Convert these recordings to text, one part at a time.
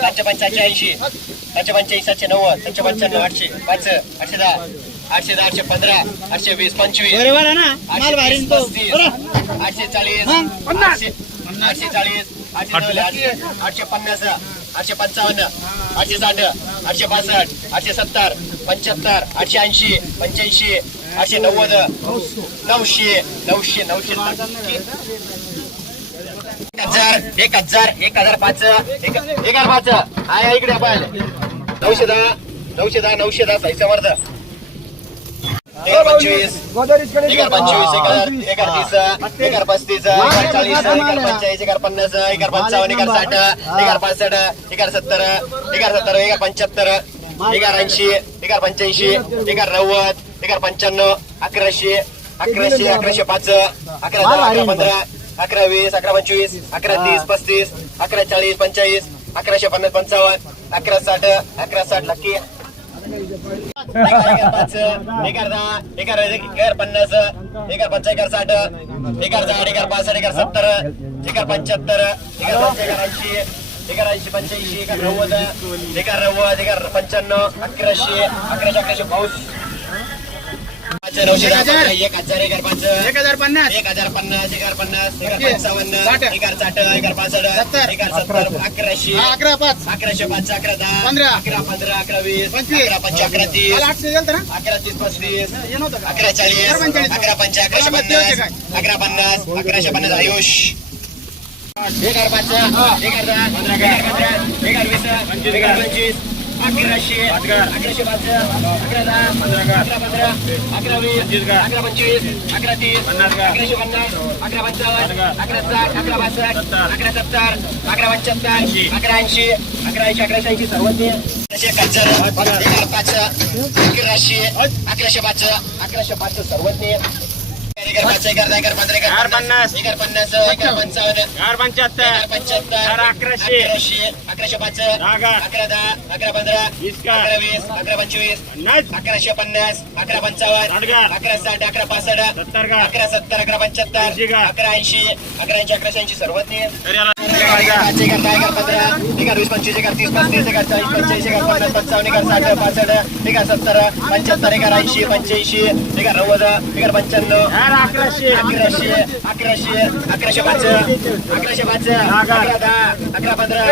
सातशे पंच्याऐंशी ऐंशी सातशे पंच्याऐंशी सातशे नव्वद सातशे पंच्याण्णव आठशे पाच आठशे दहा आठशे दहा आठशे पंधरा आठशे वीस पंचवीस बरोबर आहे ना माल आठशे चाळीस आठशे आठशे चाळीस आठशे आठशे पन्नास आठशे पंचावन्न आठशे साठ आठशे पासष्ट आठशे सत्तर पंच्याहत्तर आठशे ऐंशी पंच्याऐंशी आठशे नव्वद नऊशे नऊशे नऊशे एक हजार एक हजार एक हजार पाच एक हजार पाच आहे इकडे आपण नऊशे दहा नऊशे दहा नऊशे दहा साई समर्थ एक हजार पंचवीस एक हजार पंचवीस एक हजार एक तीस एक हजार पस्तीस एक हजार चाळीस एक हजार पंचेचाळीस एक हजार पन्नास एक हजार पंचावन्न एक हजार साठ एक हजार पासष्ट एक हजार सत्तर एक हजार सत्तर एक हजार पंच्याहत्तर एक हजार ऐंशी एक हजार पंच्याऐंशी एक हजार नव्वद एक हजार पंच्याण्णव अकराशे अकराशे अकराशे पाच अकरा दहा अकरा पंधरा अकरा वीस अकरा पंचवीस अकरा तीस पस्तीस अकरा चाळीस पंचेचाळीस अकराशे पन्नास पंचावन्न अकरा साठ अकरा साठ लक्की पाच एकार दहा एकार एकार पन्नास एकार पंच एकार साठ एकार साठ एकार पासष्ट एकार सत्तर एकार पंच्याहत्तर एकार पंच एकार ऐंशी एकार ऐंशी पंच्याऐंशी एकार नव्वद एकार नव्वद एकार पंच्याण्णव अकराशे अकराशे अकराशे पाऊस एक हजार पाच एक हजार पन्नास एक हजार पन्नास एक हजार पन्नास एक. पंचावन्न एक हजार साठ एक हजार पासष्ट सत्तर. एक हजार सत्तर अकराशे हा, अकरा पाच अकराशे पाच अकरा दहा पंधरा. अकरा पंधरा अकरा वीस पंचवीस. अकरा पंच अकरा तीस अकरा तीस पस्तीस हे? अकरा चाळीस अकरा पंच अकराशे पन्नास अकरा पन्नास अकराशे पन्नास आयुष एक हजार पाच एक हजार दहा पंधरा एक हजार पंधरा एक हजार वीस एक हजार पंचवीस अकराशे अकराशे पाच अकरा दहा पंधरा अकरा पंधरा अकरा वीस अकरा पंचवीस अकरा तीस अकराशे पन्नास अकरा पंचावन्न अकरा साठ अकरा बासष्ट अकरा सत्तर अकरा पंच्याहत्तर अकरा ऐंशी अकरा ऐंशी अकराशे ऐंशी अकराशे एकाहत्तर पाच अकराशे अकराशे पाच अकराशे पाच सर्वज्ञ. पन्नास पन्नास चार पंच्याहत्तर चार अकराशे. अकराशे अकराशे पाच दहा. अकरा दहा अकरा पंधरा? अकरा वीस अकरा पंचवीस पन्नास अकराशे पन्नास अकरा पंचावन्न? अकरा साठ अकरा पासष्ट सत्तर? अकरा सत्तर अकरा पंच्याहत्तर? अकरा ऐंशी अकरा ऐंशी अकराशे ऐंशी याला पाच एकर दहा एकर पंधरा एक वीस पंचवीस एकर तीस पस्तीस एकर चाळीस पंचेचाळीस एकर पन्नास पंचावन्न एकर साठ पासष्ट एकर सत्तर पंच्याहत्तर एकर ऐंशी पंच्याऐंशी एकर नव्वद एकर पंच्याण्णव अकराशे अकराशे अकराशे अकराशे पाच अकराशे पाच अकरा दहा अकरा पंधरा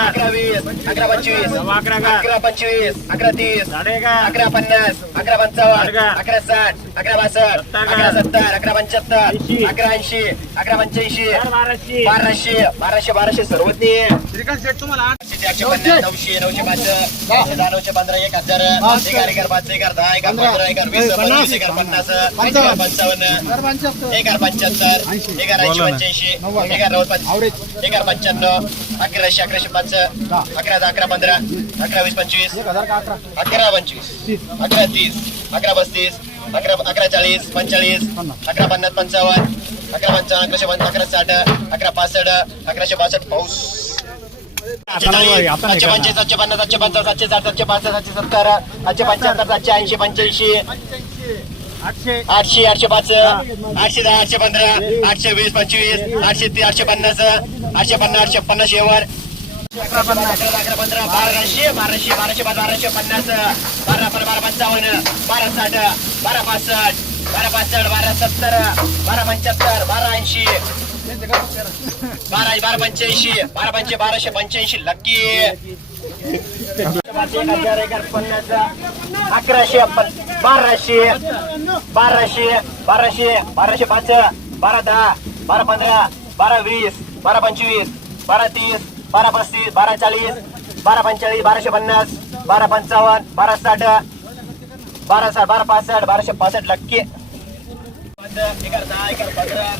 अकरा वीस अकरा पंचवीस अकरा पंचवीस अकरा तीस अकरा पन्नास अकरा पंचावन्न अकरा. अकरा साठ अकरा बासष्ट अकरा सत्तर अकरा पंच्याहत्तर अकरा ऐंशी अकरा पंच्याऐंशी चार बाराशे बाराशे बाराशे बाराशे सर्वज्ञ. श्रीकांत शेठ तुम्हाला आठ चारशे पन्नास नऊशे नऊशे पाच पंधरा एक हजार एकार एकार पाच एकार दहा एकार पंधरा. एकार वीस पंचवीस एकार पन्नास एकार पंचावन्न. पंच्याहत्तर. एकार पंच्याहत्तर एकार ऐंशी पंच्याऐंशी. एकार नव्वद. पंच एकार पंच्याण्णव. अकराशे अकराशे पाच. अकरा दहा अकरा पंधरा. अकरा वीस पंचवीस. अकरा? अकरा पंचवीस. अकरा तीस. अकरा पस्तीस. अकरा अकरा चाळीस पंचेचाळीस. अकरा पन्नास पंचावन्न. अकरा पंचावन्न अकराशे पंच अकरा साठ अकरा पासष्ट अकराशे बासष्ट पाऊस सातशे पंचवीस सातशे पन्नास सातशे पंचावन्न सातशे साठ सातशे पासष्ट सातशे सत्तर सातशे पंच्याहत्तर सातशे ऐंशी पंच्याऐंशी आठशे आठशे पाच आठशे दहा आठशे पंधरा आठशे वीस पंचवीस आठशे तीस आठशे पन्नास आठशे पन्नास आठशे पन्नास शेवर अकरा पन्नास अकरा पंधरा बाराशे बाराशे बाराशे बाराशे पन्नास बारा बारा बारा पंचावन्न बारा साठ बारा पासष्ट बारा पासष्ट बारा सत्तर बारा पंच्याहत्तर बारा ऐंशी. बारा बारा पंच्याऐंशी बारा पंचे बाराशे पंच्याऐंशी. लक्की अकराशे बाराशे बाराशे बाराशे बाराशे पाच बारा दहा बारा पंधरा बारा वीस बारा पंचवीस बारा तीस बारा पस्तीस बारा चाळीस बारा पंचेचाळीस बाराशे पन्नास बारा पंचावन्न बारा साठ बारा साठ बारा पासष्ट बाराशे पासष्ट. लक्की एकर दहा एकर पंधरा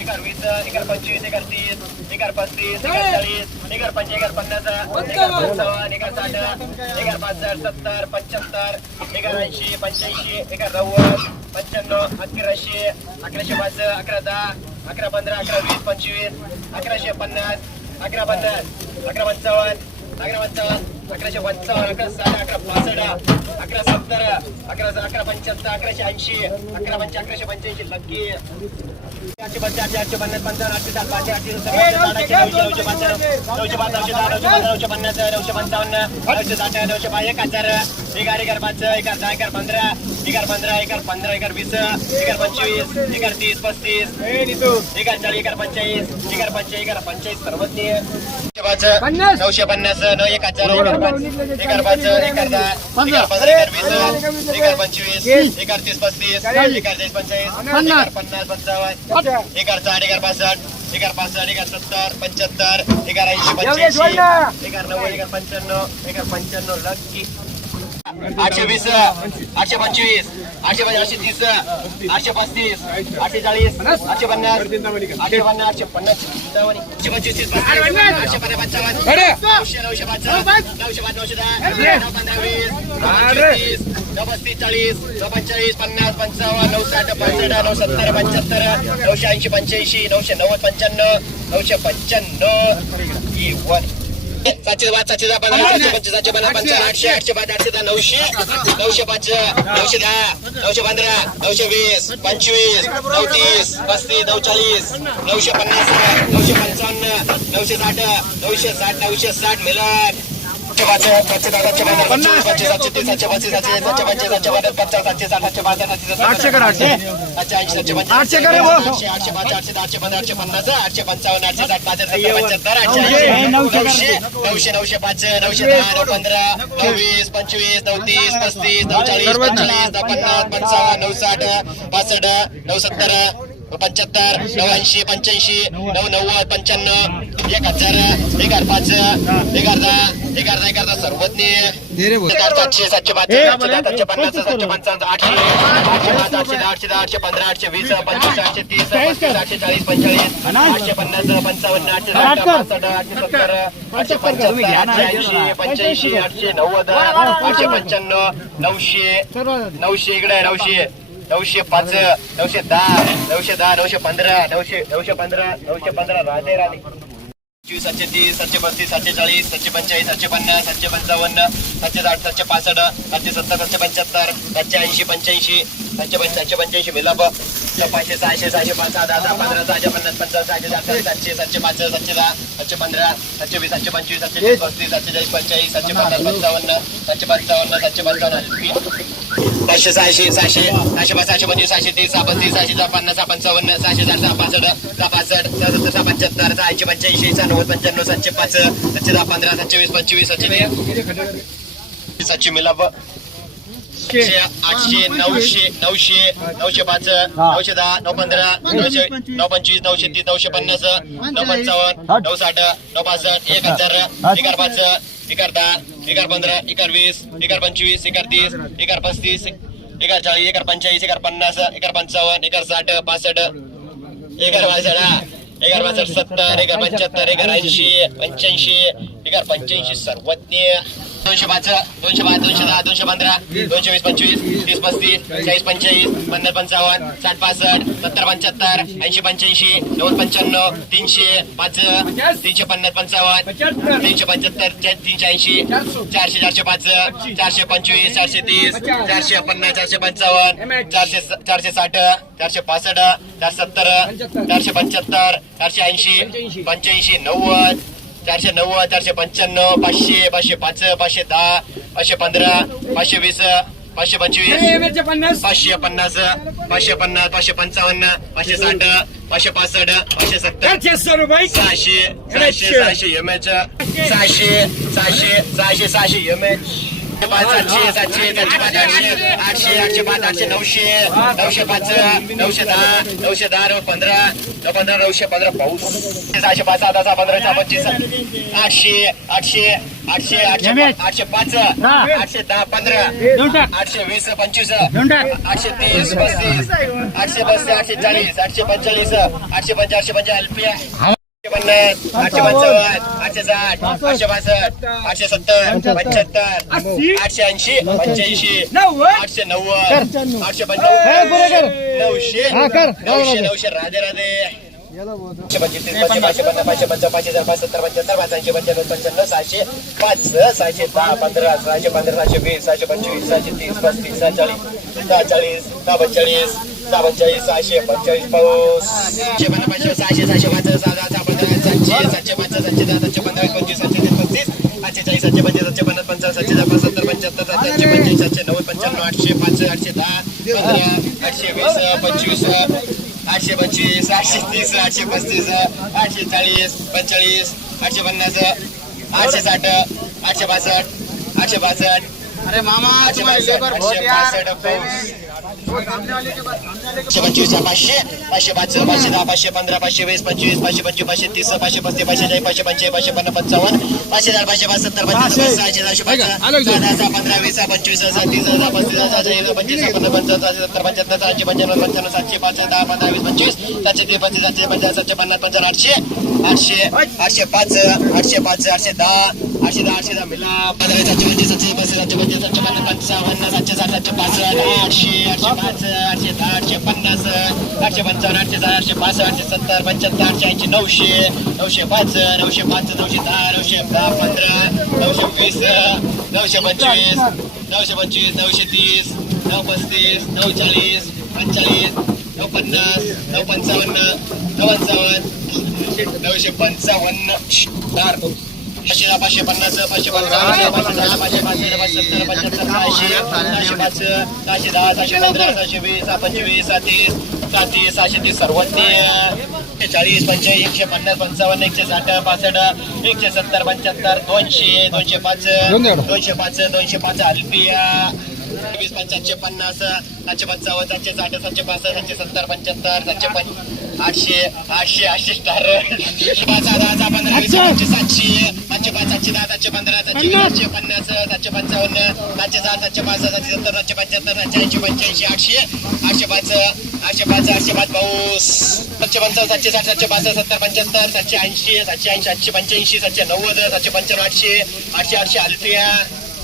एकर वीस एकर पंचवीस एकर तीस एकर पस्तीस एकर चाळीस एकर पंच एकर पन्नास एकर पंचावन्न एकर साठ एकर पासष्ट सत्तर पंच्याहत्तर एकर ऐंशी पंच्याऐंशी एकर नव्वद पंच्याण्णव अकराशे अकराशे पाच अकरा दहा अकरा पंधरा अकरा वीस पंचवीस अकराशे पन्नास अकरा पन्नास अकरा पंचावन्न अकरा पंचावन्न अकराशे पंचावन्न अकरा साठ अकरा पासष्ट अकरा सत्तर अकरा अकरा पंच्याहत्तर अकराशे ऐंशी अकरा पंचे अकराशे पंच्याऐंशी लक्की आठशे पंच्याऐंशी आठशे पन्नास पंचावन्न आठशे सात पाचशे आठशे सत्तर आठशे नऊशे नऊशे पंचावन्न नऊशे पाच नऊशे दहा नऊशे पंधरा नऊशे पन्नास नऊशे पंचावन्न नऊशे साठ नऊशे पाच एक हजार. एगार एगार पाच एगार दहा एगार पंधरा एगार पंधरा एगार पंधरा एगार वीस एगार पंचवीस एगार तीस पस्तीस एगार चाळीस एगार पंचाळीस एगार पंचाळीस एगार पंचाळीस सर्वज्ञ नऊशे पन्नास नऊ एक हजार एकर पाच एकर पाच एगार दहा एकर पंधरा एकर वीस एकर पंचवीस एकर तीस पस्तीस एकर तीस पंचाळीस एकर पन्नास पंचावन्न एकर साठ एगार पासष्ट एगार पासष्ट एकर सत्तर पंच्याहत्तर एगार ऐंशी पंच्याऐंशी एकर नव्वद एकर पंच्याण्णव एकर पंच्याण्णव लक्की आठशे वीस आठशे पंचवीस आठशे पंच आठशे तीस आठशे पस्तीस आठशे चाळीस आठशे पन्नास आठशे पन्नास आठशे पन्नास आठशे पंचवीस आठशे पन्नास नऊशे नऊशे पाच नऊशे पाच नऊशे दहा पंधरा वीस नऊ पस्तीस चाळीस नऊ पंचेचाळीस पन्नास पंचावन्न नऊ साठ पासष्ट नऊ सत्तर पंच्याहत्तर नऊशे ऐंशी पंच्याऐंशी नऊशे नव्वद पंच्याण्णव नऊशे पंच्याण्णव. वन. सातशे पाच सातशे दहा पंधरा सातशे पन्नास पंचावन्न आठशे. आठशे पाच आठशे दहा नऊशे नऊशे पाच नऊशे दहा नऊशे पंधरा नऊशे वीस पंचवीस नऊ तीस पस्तीस नऊ चाळीस नऊशे पन्नास नऊशे पंचावन्न नऊशे साठ नऊशे साठ नऊशे साठ मिलन आठशे कर, आठशे. सातशे पंचवीस आठशे कर आठशे पाच आठशे आठशे पंधरा आठशे पन्नास आठशे पंचावन्न आठशे साठ पंच्याहत्तर आठशे नऊशे नऊशे नऊशे पाच नऊशे दहा नऊ पंधरा चोवीस पंचवीस नऊ तीस पस्तीस नऊ चाळीस पंचेचाळीस दहा पन्नास पंचावन्न नऊ साठ पासष्ट नऊ सत्तर पंच्याहत्तर नऊ ऐंशी पंच्याऐंशी नऊ नव्वद पंच्याण्णव एक हजार एगार पाच एगार दहा एगार दहा एगार दहा सर्वज्ञ. सातशे सातशे पाच सातशे पन्नास सातशे पंचावन्न आठशे आठशे पाच आठशे दहा आठशे दहा आठशे पंधरा आठशे वीस पंचवीस आठशे तीस आठशे चाळीस पंचेचाळीस आठशे पन्नास पंचावन्न आठशे पासष्ट आठशे सत्तर आठशे पंच्याहत्तर आठशे ऐंशी पंच्याऐंशी आठशे नव्वद आठशे पंच्याण्णव नऊशे नऊशे इकडे नऊशे. नऊशे पाच नऊशे दहा नऊशे दहा नऊशे पंधरा नऊशे नऊशे पंधरा नऊशे पंधरा राधे राधे पंचवीस सातशे तीस सातशे पस्तीस सातशे चाळीस सातशे पंचाळीस सातशे पन्नास सातशे पंचावन्न सातशे साठ सातशे पासष्ट सातशे सत्तर सातशे पंच्याहत्तर सातशे ऐंशी पंच्याऐंशी सातशे पंच सातशे पंच्याऐंशी मिलाप. पाचशे सहाशे सहाशे पाच सहा दहा दहा पंधरा सहाशे पन्नास पंचावन्न सहाशे दहा सातशे सातशे सातशे पाच सातशे दहा सातशे पंधरा सातशे वीस सातशे पंचवीस सातशे पस्तीस सातशे चाळीस पंचाळीस सातशे पन्नास पंचावन्न सातशे पंचावन्न सातशे पंचावन्न. पाचशे सहाशे सहाशे सहाशे पाच सहाशे पंचवीस सहाशे तीस सहा पस्तीस सहाशे दहा पन्नास सहा पंचावन्न सहाशे साठ सहा पासष्ट सहा पासष्ट सहा सत्तर सहा पंच्याहत्तर सहा ऐंशी पंच्याऐंशी सहा नव्वद पंच्याण्णव सातशे पाच सातशे दहा पंधरा सातशे वीस पंचवीस सातशे सातशे मिलाप आठशे आठशे नऊशे नऊशे नऊशे पाच नऊशे दहा नऊ पंधरा नऊशे नऊ पंचवीस नऊशे तीस नऊशे पन्नास नऊ पंचावन्न नऊ साठ नऊ पासष्ट एक हजार एगार पाच एगार दहा एगार पंधरा एगार वीस एगार पंचवीस एगार तीस एगार पस्तीस एगार चाळीस एगार पंचेचाळीस एगार पन्नास एगार पंचावन्न एगार साठ पासष्ट एगार बासष्ट एगार बासष्ट सत्तर एगार पंच्याहत्तर एगार ऐंशी पंच्याऐंशी एगार पंच्याऐंशी सर्वज्ञ दोनशे पाच दोनशे पाच दोनशे दहा दोनशे पंधरा दोनशे वीस पंचवीस तीस पस्तीस चाळीस पंचेचाळीस पन्नास पंचावन्न साठ पासष्ट सत्तर पंच्याहत्तर ऐंशी पंच्याऐंशी नव्वद पंच्याण्णव तीनशे पाच तीनशे पन्नास पंचावन्न तीनशे पंच्याहत्तर तीनशे ऐंशी चारशे चारशे पाच चारशे पंचवीस चारशे तीस चारशे पन्नास चारशे पंचावन्न चारशे चारशे साठ चारशे पासष्ट चारशे सत्तर चारशे पंच्याहत्तर चारशे ऐंशी पंच्याऐंशी नव्वद चारशे नव्वद चारशे पंच्याण्णव पाचशे पाचशे पाच पाचशे दहा पाचशे पंधरा पाचशे वीस पाचशे पंचवीस पाचशे पन्नास पाचशे पन्नास पाचशे पंचावन्न पाचशे साठ पाचशे पासष्ट पाचशे सत्तर सहाशे सहाशे सहाशे एम एच सहाशे सहाशे सहाशे सहाशे एम एच पाच सातशे सातशे सातशे पाच आठशे आठशे आठशे पाच आठशे नऊशे नऊशे पाच नऊशे दहा नऊशे दहा नऊ पंधरा नऊ पंधरा नऊशे पंधरा पाऊस सहाशे पाच सात हजार सहा पंधरा सहा पंचवीस आठशे आठशे आठशे आठशे आठशे पाच आठशे दहा पंधरा आठशे वीस पंचवीस आठशे तीस पस्तीस आठशे पस्तीस आठशे चाळीस आठशे पंचेचाळीस आठशे पंचा आठशे पंचाळीस आठशे पन्नास आठशे पंचावन्न आठशे साठ आठशे पासष्ट आठशे सत्तर पंच्याहत्तर आठशे ऐंशी पंच्याऐंशी आठशे नव्वद आठशे पंच्याण्णव नऊशे नऊशे नऊशे राधे राधे. पाचशे पंचवीस पाचशे पाचशे पन्नास पाचशे पंचावन्न पाचशे हजार पाच सत्तर पंच्याहत्तर पाचशे पंच्याण्णव पंच्याण्णव सहाशे पाच सहाशे दहा पंधरा सहाशे पंधरा सहाशे वीस सहाशे पंचवीस सहाशे तीस पस्तीस सहा चाळीस दहा चाळीस दहा पंचेचाळीस पंचेचाळीस सहाशे पंचेचाळीस पाऊस पाचशे सहाशे सहाशे पाच सहा पंधरा सातशे सातशे पाच सातशे दहा सातशे पंधरा पंचवीस सातशे तीस पस्तीस सातशे चाळीस सातशे पंचवीस सातशे पन्नास पंचावन्न सातशे दहा सत्तर पंच्याहत्तर सातशे पंच्याऐंशी सातशे नव्वद पंच्याण्णव आठशे पाच आठशे दहा पंधरा आठशे वीस पंचवीस आठशे पंचवीस आठशे तीस आठशे पस्तीस आठशे चाळीस पंचेचाळीस आठशे पन्नास आठशे साठ आठशे बासष्ट आठशे बासष्ट अरे मामा आठशे बासष्ट बहुत आठशे यार पाचशे पंचवीस पाचशे पाचशे पाच पाचशे दहा पाचशे पंधरा पाचशे वीस पंचवीस पाचशे पंचवीस पाचशे तीस पाचशे पस्तीस पाचशे चाळीस पाचशे पंचवीस पाचशे पन्नास पंचावन्न पाचशे दहा पाचशे पाच सत्तर पंच्याहत्तर सहाशे. सहाशे पाच सहा दहा सहा पंधरा वीस सहा पंचवीस सहा तीस सहा पस्तीस सहा चाळीस पंचवीस पन्नास पंचावन्न सहाशे सत्तर पंच्याहत्तर सहाशे पंच्याण्णव पंच्याण्णव सातशे पाच दहा पंधरा वीस पंचवीस सातशे तीस पस्तीस सातशे पंचाळीस सातशे पन्नास पंचावन्न आठशे आठशे आठशे पाच आठशे पाच आठशे दहा आठशे दहा आठशे दहा मिला पंधरा सातशे पंचवीस सातशे पस्तीस सातशे पंचवीस सातशे पन्नास पंचावन्न सातशे साठ सातशे पाच आठशे आठशे पाच आठशे दहा आठशे पन्नास आठशे पंचावन्न आठशे दहा आठशे पासष्ट आठशे सत्तर पंच्याहत्तर आठशे ऐंशी नऊशे नऊशे पाच नऊशे पाच नऊशे दहा नऊशे दहा पंधरा नऊशे वीस नऊशे पंचवीस नऊशे पंचवीस नऊशे तीस नऊ पस्तीस नऊ चाळीस पंचेचाळीस नऊ पन्नास नऊ पंचावन्न नऊ पंचावन्न नऊशे पंचावन्न. चार पाचशे दहा पाचशे पन्नास पाचशे पंचावन्न पाचशे दहा पाचशे पाचशे पाचशे सत्तर पंच्याहत्तर सहाशे सहाशे पाच सहाशे दहा सहाशे पंधरा सहाशे वीस पंचवीस सहा तीस सहा तीस सहाशे तीस सर्वांनी चाळीस पंचेचाळीस एकशे पन्नास पंचावन्न एकशे साठ पासष्ट एकशे सत्तर पंच्याहत्तर दोनशे दोनशे पाच दोनशे पाच दोनशे पाच अल्पिया वीस पंच्याऐंशी पन्नास सातशे पंचावन्न सातशे साठ सातशे पासष्ट सातशे सत्तर पंच्याहत्तर सातशे पंच आठशे आठशे आठशे स्टार. पाच दहा पंधरा वीस सातशे सातशे पाच सातशे दहा सातशे पंधरा सातशे सातशे पन्नास सातशे पंचावन्न सातशे सहा सातशे पाच सातशे सत्तर सातशे पंच्याहत्तर सातशे ऐंशी पंच्याऐंशी आठशे आठशे पाच आठशे पाच आठशे पाच पाऊस. सातशे पंचावन्न सातशे साठ सातशे पासष्ट सत्तर पंच्याहत्तर सातशे ऐंशी सातशे ऐंशी सातशे पंच्याऐंशी सातशे नव्वद सातशे पंच्याण्णव आठशे आठशे आठशे अल्फिया.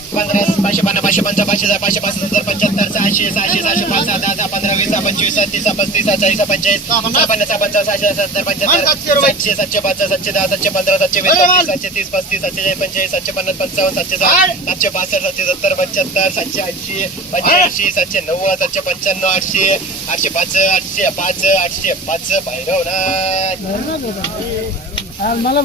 पंधरा पाचशे पन्नास पाचशे पंचा पाचशे दहा पाचशे पाच पंच्याहत्तर सहाशे सहाशे सहाशे पाच सहा दहा दहा पंधरा वीस पंचवीस सहा तीस पस्तीस चाळीस सहा सहा पन्नास सहाशे सत्तर पंच्याहत्तर सातशे सातशे पाच सातशे दहा सातशे पंधरा सातशे वीस सातशे तीस पस्तीस सातशे चाळीस पंचेचाळीस सातशे पन्नास पंचावन्न सातशे साठ सातशे पासष्ट सातशे सत्तर पंच्याहत्तर सातशे ऐंशी पंच्याऐंशी सातशे नव्वद सातशे पंच्याण्णव आठशे आठशे पाच आठशे पाच आठशे पाच भैरव ना मला